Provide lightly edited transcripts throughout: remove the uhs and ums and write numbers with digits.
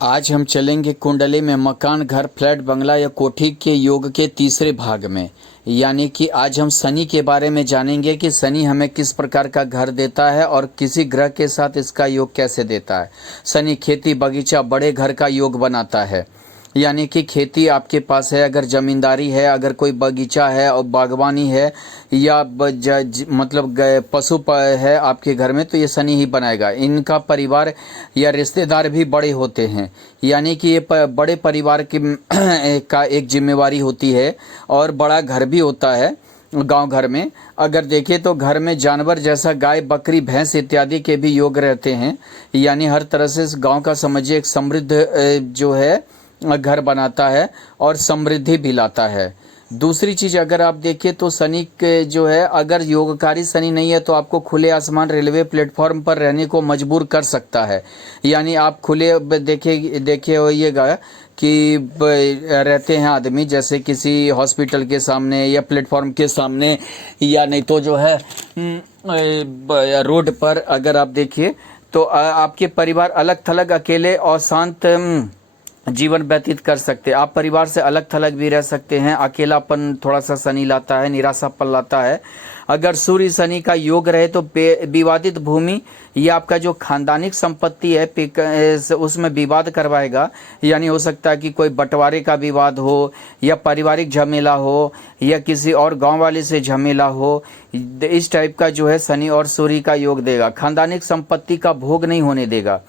आज हम चलेंगे कुंडली में मकान, घर, फ्लैट, बंगला या कोठी के योग के तीसरे भाग में। यानी कि आज हम शनि के बारे में जानेंगे कि शनि हमें किस प्रकार का घर देता है और किसी ग्रह के साथ इसका योग कैसे देता है। शनि खेती, बगीचा, बड़े घर का योग बनाता है। यानी कि खेती आपके पास है, अगर ज़मींदारी है, अगर कोई बगीचा है और बागवानी है या मतलब पशु है आपके घर में, तो ये शनि ही बनाएगा। इनका परिवार या रिश्तेदार भी बड़े होते हैं, यानी कि ये बड़े परिवार का एक जिम्मेवारी होती है और बड़ा घर भी होता है। गांव घर में अगर देखें तो घर में जानवर जैसा गाय, बकरी, भैंस इत्यादि के भी योग रहते हैं। यानी हर तरह से इस गांव का समझिए एक समृद्ध जो है घर बनाता है और समृद्धि भी लाता है। दूसरी चीज़ अगर आप देखें तो शनि के जो है, अगर योगकारी शनि नहीं है तो आपको खुले आसमान, रेलवे प्लेटफॉर्म पर रहने को मजबूर कर सकता है। यानी आप खुले देखे होइएगा कि रहते हैं आदमी जैसे किसी हॉस्पिटल के सामने या प्लेटफॉर्म के सामने, या नहीं तो जो है रोड पर अगर आप देखिए तो आपके परिवार अलग थलग, अकेले और शांत जीवन व्यतीत कर सकते हैं। आप परिवार से अलग थलग भी रह सकते हैं। अकेलापन थोड़ा सा शनि लाता है, निराशापन लाता है। अगर सूर्य शनि का योग रहे तो विवादित भूमि या आपका जो खानदानिक संपत्ति है उसमें विवाद करवाएगा। यानी हो सकता है कि कोई बंटवारे का विवाद हो या पारिवारिक झमेला हो या किसी और गांव वाले से झमेला हो। इस टाइप का जो है शनि और सूर्य का योग देगा। खानदानिक संपत्ति का भोग नहीं होने देगा।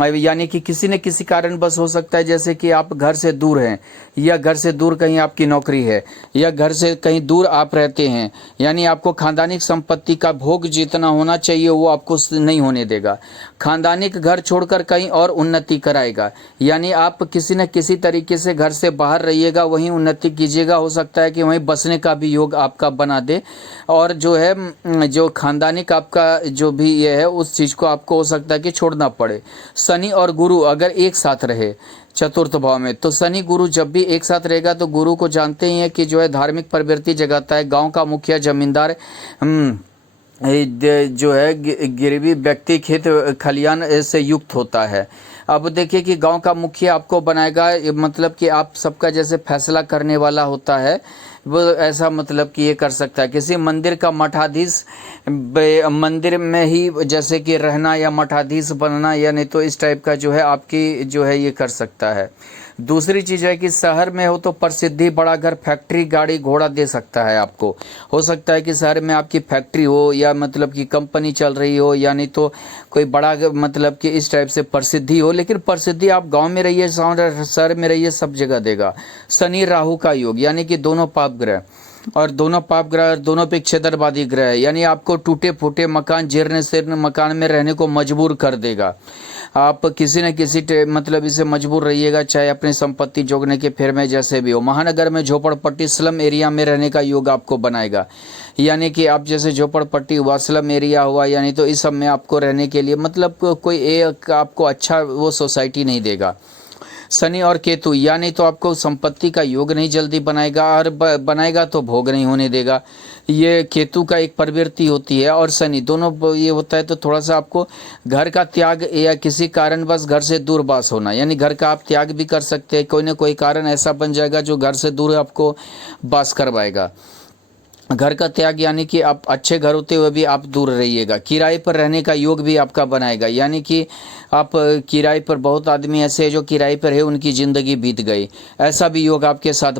यानी कि किसी न किसी कारण बस हो सकता है, जैसे कि आप घर से दूर हैं या घर से दूर कहीं आपकी नौकरी है या घर से कहीं दूर आप रहते हैं, यानी आपको खानदानिक संपत्ति का भोग जितना होना चाहिए वो आपको नहीं होने देगा। खानदानिक घर छोड़कर कहीं और उन्नति कराएगा। यानी आप किसी न किसी तरीके से घर से बाहर रहिएगा, वहीं उन्नति कीजिएगा। हो सकता है कि वहीं बसने का भी योग आपका बना दे। और जो है जो खानदानिक आपका जो भी ये है उस चीज़ को आपको हो सकता है कि छोड़ना पड़े। शनि और गुरु अगर एक साथ रहे चतुर्थ भाव में, तो शनि गुरु जब भी एक साथ रहेगा तो गुरु को जानते ही हैं कि जो है धार्मिक प्रवृत्ति जगाता है। गांव का मुखिया, जमींदार जो है गिरवी व्यक्ति खेत खलियान से युक्त होता है। अब देखिए कि गांव का मुखिया आपको बनाएगा, मतलब कि आप सबका जैसे फैसला करने वाला होता है वो, ऐसा मतलब कि ये कर सकता है। किसी मंदिर का मठाधीश मंदिर में ही जैसे कि रहना या मठाधीश बनना, या नहीं तो इस टाइप का जो है आपकी जो है ये कर सकता है। दूसरी चीज़ है कि शहर में हो तो प्रसिद्धि, बड़ा घर, फैक्ट्री, गाड़ी घोड़ा दे सकता है आपको। हो सकता है कि शहर में आपकी फैक्ट्री हो या मतलब कि कंपनी चल रही हो, या नहीं तो कोई बड़ा मतलब कि इस टाइप से प्रसिद्धि हो। लेकिन प्रसिद्धि आप गांव में रहिए, शहर में रहिए, सब जगह देगा। शनि राहु का योग, यानी कि दोनों पाप ग्रह, और दोनों पाप ग्रह दोनों पे क्षेत्रवादी ग्रह है। यानी आपको टूटे फूटे मकान, जीर्ण शीर्ण मकान में रहने को मजबूर कर देगा। आप किसी न किसी मतलब इसे मजबूर रहिएगा, चाहे अपनी संपत्ति जोगने के फेर में जैसे भी हो। महानगर में झोपड़पट्टी, स्लम एरिया में रहने का योग आपको बनाएगा। यानी कि आप जैसे झोपड़पट्टी हुआ, स्लम एरिया हुआ, यानी तो इस सब में आपको रहने के लिए मतलब कोई एक आपको अच्छा वो सोसाइटी नहीं देगा। शनि और केतु, यानी तो आपको संपत्ति का योग नहीं जल्दी बनाएगा, और बनाएगा तो भोग नहीं होने देगा। ये केतु का एक प्रवृत्ति होती है, और शनि दोनों ये होता है तो थोड़ा सा आपको घर का त्याग या किसी कारणवश घर से दूर वास होना, यानी घर का आप त्याग भी कर सकते हैं। कोई ना कोई कारण ऐसा बन जाएगा जो घर से दूर आपको वास करवाएगा। घर का त्याग यानी कि आप अच्छे घर होते हुए भी आप दूर रहिएगा। किराए पर रहने का योग भी आपका बनाएगा। यानी कि आप किराए पर, बहुत आदमी ऐसे हैं जो किराए पर है, उनकी ज़िंदगी बीत गई, ऐसा भी योग आपके साथ